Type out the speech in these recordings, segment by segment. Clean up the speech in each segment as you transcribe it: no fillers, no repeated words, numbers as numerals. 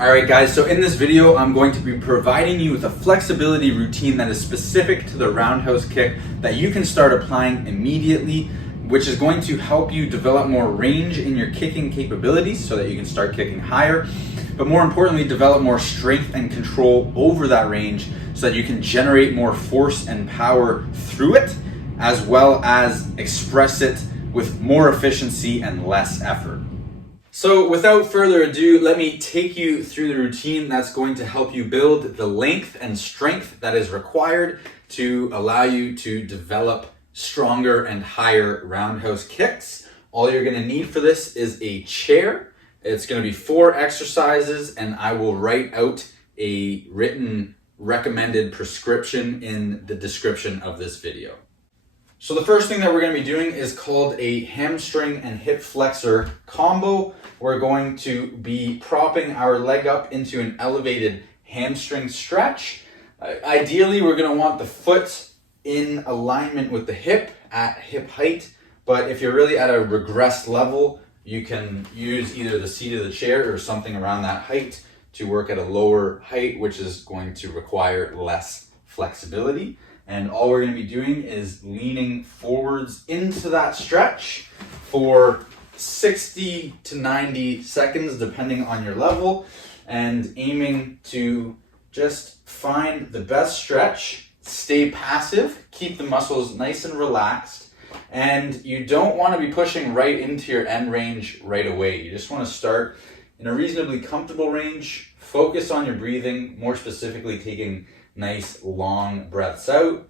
Alright guys, so in this video I'm going to be providing you with a flexibility routine that is specific to the roundhouse kick that you can start applying immediately, which is going to help you develop more range in your kicking capabilities so that you can start kicking higher, but more importantly develop more strength and control over that range so that you can generate more force and power through it, as well as express it with more efficiency and less effort. So without further ado, let me take you through the routine that's going to help you build the length and strength that is required to allow you to develop stronger and higher roundhouse kicks. All you're going to need for this is a chair. It's going to be 4 exercises, and I will write out a written recommended prescription in the description of this video. So the first thing that we're going to be doing is called a hamstring and hip flexor combo. We're going to be propping our leg up into an elevated hamstring stretch. Ideally, we're going to want the foot in alignment with the hip at hip height, but if you're really at a regressed level, you can use either the seat of the chair or something around that height to work at a lower height, which is going to require less flexibility. And all we're going to be doing is leaning forwards into that stretch for 60 to 90 seconds, depending on your level, and aiming to just find the best stretch, stay passive, keep the muscles nice and relaxed, and you don't want to be pushing right into your end range right away. You just want to start in a reasonably comfortable range, focus on your breathing, more specifically taking nice long breaths out.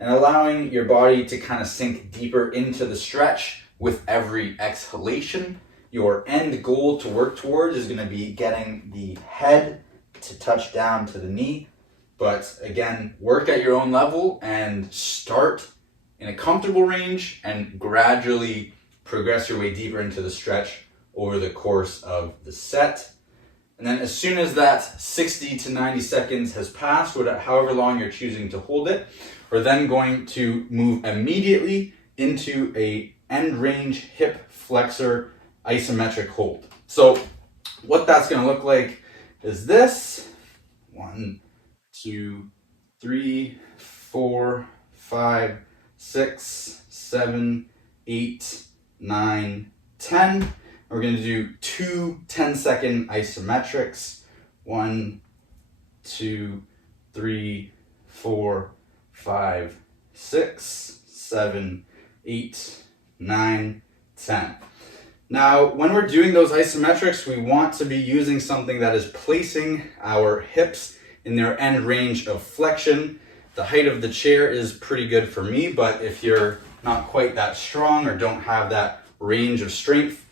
And allowing your body to kind of sink deeper into the stretch with every exhalation. Your end goal to work towards is going to be getting the head to touch down to the knee. But again, work at your own level and start in a comfortable range and gradually progress your way deeper into the stretch over the course of the set. And then as soon as that 60 to 90 seconds has passed, however long you're choosing to hold it, we're then going to move immediately into a end range hip flexor isometric hold. So what that's going to look like is this: 1, 2, 3, 4, 5, 6, 7, 8, 9, 10. We're going to do 2 10-second isometrics. 1, 2, 3, 4, 5, 6, 7, 8, 9, 10. Now, when we're doing those isometrics, we want to be using something that is placing our hips in their end range of flexion. The height of the chair is pretty good for me, but if you're not quite that strong or don't have that range of strength,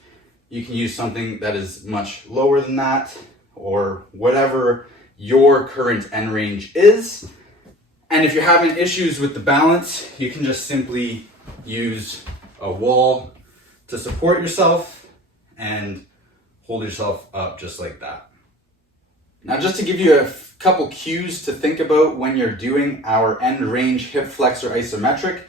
you can use something that is much lower than that, or whatever your current end range is. And if you're having issues with the balance, you can just simply use a wall to support yourself and hold yourself up just like that. Now, just to give you a couple cues to think about when you're doing our end range hip flexor isometric,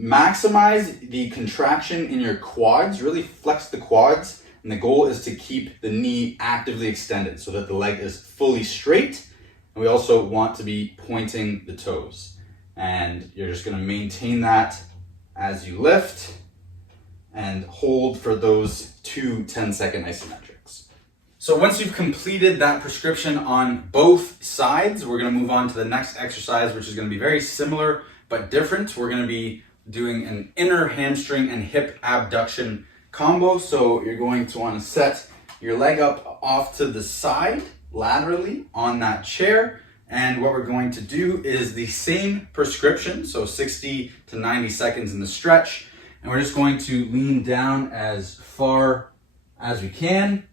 maximize the contraction in your quads, really flex the quads, and the goal is to keep the knee actively extended so that the leg is fully straight. And we also want to be pointing the toes. And you're just going to maintain that as you lift and hold for those 2 10-second isometrics. So once you've completed that prescription on both sides, we're going to move on to the next exercise, which is going to be very similar but different. We're going to be doing an inner hamstring and hip abduction combo. So you're going to want to set your leg up off to the side laterally on that chair. And what we're going to do is the same prescription, so 60 to 90 seconds in the stretch. And we're just going to lean down as far as we can.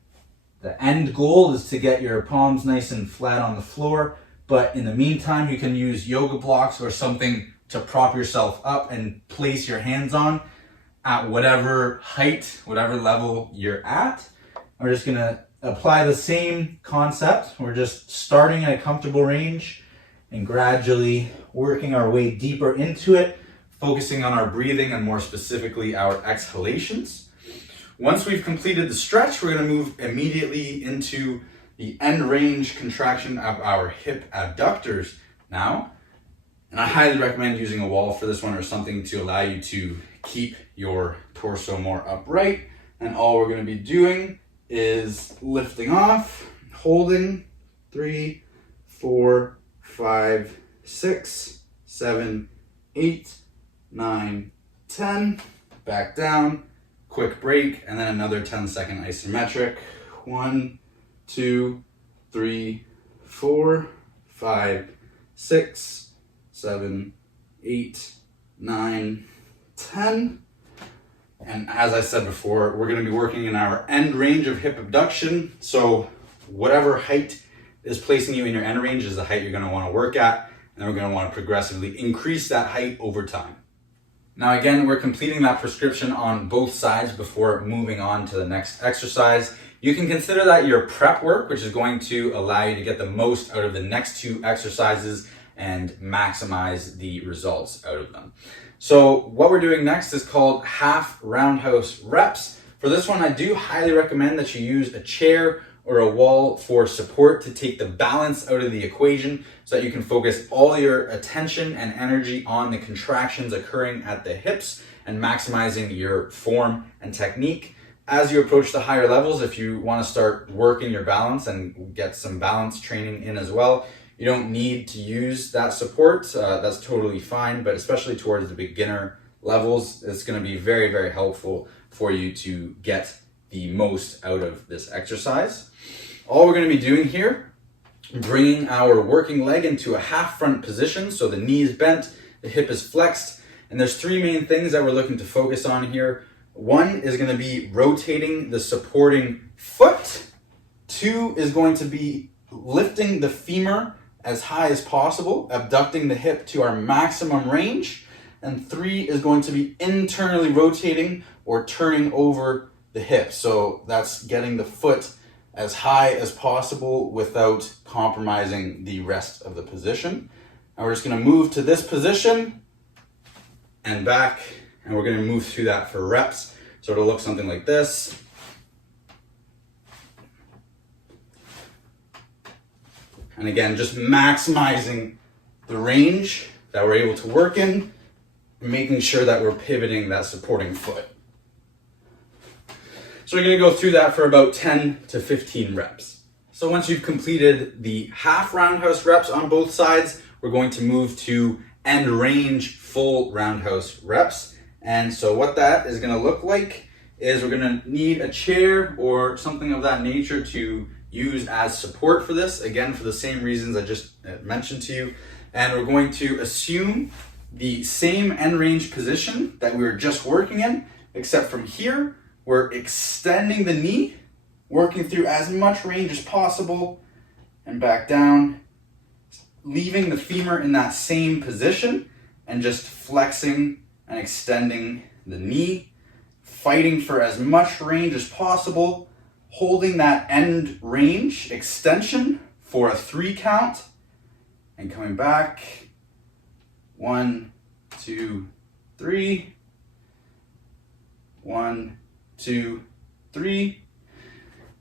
The end goal is to get your palms nice and flat on the floor. But in the meantime, you can use yoga blocks or something to prop yourself up and place your hands on at whatever height, whatever level you're at. We're just gonna apply the same concept. We're just starting at a comfortable range and gradually working our way deeper into it, focusing on our breathing and more specifically our exhalations. Once we've completed the stretch, we're going to move immediately into the end range contraction of our hip abductors now. And I highly recommend using a wall for this one or something to allow you to keep your torso more upright. And all we're going to be doing is lifting off, holding 3, 4, 5, 6, 7, 8, 9, 10, back down, quick break, and then another 10-second isometric. 1, 2, 3, 4, 5, 6, 7, 8, 9, 10. And as I said before, we're going to be working in our end range of hip abduction. So whatever height is placing you in your end range is the height you're going to want to work at. And we're going to want to progressively increase that height over time. Now again, we're completing that prescription on both sides before moving on to the next exercise. You can consider that your prep work, which is going to allow you to get the most out of the next 2 exercises and maximize the results out of them. So what we're doing next is called half roundhouse reps. For this one, I do highly recommend that you use a chair or a wall for support to take the balance out of the equation so that you can focus all your attention and energy on the contractions occurring at the hips and maximizing your form and technique. As you approach the higher levels, if you want to start working your balance and get some balance training in as well, you don't need to use that support. That's totally fine, but especially towards the beginner levels, it's going to be very, very helpful for you to get the most out of this exercise. All we're going to be doing here, bringing our working leg into a half front position. So the knee is bent, the hip is flexed, and there's 3 main things that we're looking to focus on here. 1 is going to be rotating the supporting foot. 2 is going to be lifting the femur as high as possible, abducting the hip to our maximum range. And 3 is going to be internally rotating or turning over the hip. So that's getting the foot as high as possible without compromising the rest of the position. And we're just going to move to this position and back, and we're going to move through that for reps. So it'll look something like this. And again, just maximizing the range that we're able to work in, making sure that we're pivoting that supporting foot. So we're going to go through that for about 10 to 15 reps. So once you've completed the half roundhouse reps on both sides, we're going to move to end range full roundhouse reps. And so what that is going to look like is we're going to need a chair or something of that nature to use as support for this, again for the same reasons I just mentioned to you. And we're going to assume the same end range position that we were just working in, except from here we're extending the knee, working through as much range as possible and back down, leaving the femur in that same position and just flexing and extending the knee, fighting for as much range as possible, holding that end range extension for a 3 count and coming back. 1, 2, 3. 1, 2, 3.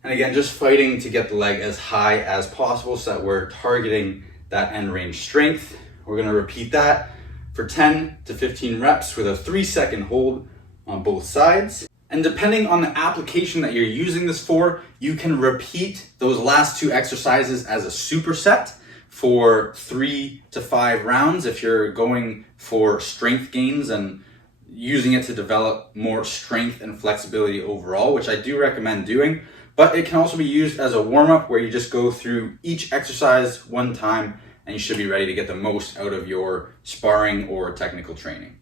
And again, just fighting to get the leg as high as possible so that we're targeting that end range strength. We're going to repeat that for 10 to 15 reps with a 3-second hold on both sides. And depending on the application that you're using this for, you can repeat those last 2 exercises as a superset for 3 to 5 rounds if you're going for strength gains and using it to develop more strength and flexibility overall, which I do recommend doing. But it can also be used as a warm-up where you just go through each exercise 1 time and you should be ready to get the most out of your sparring or technical training.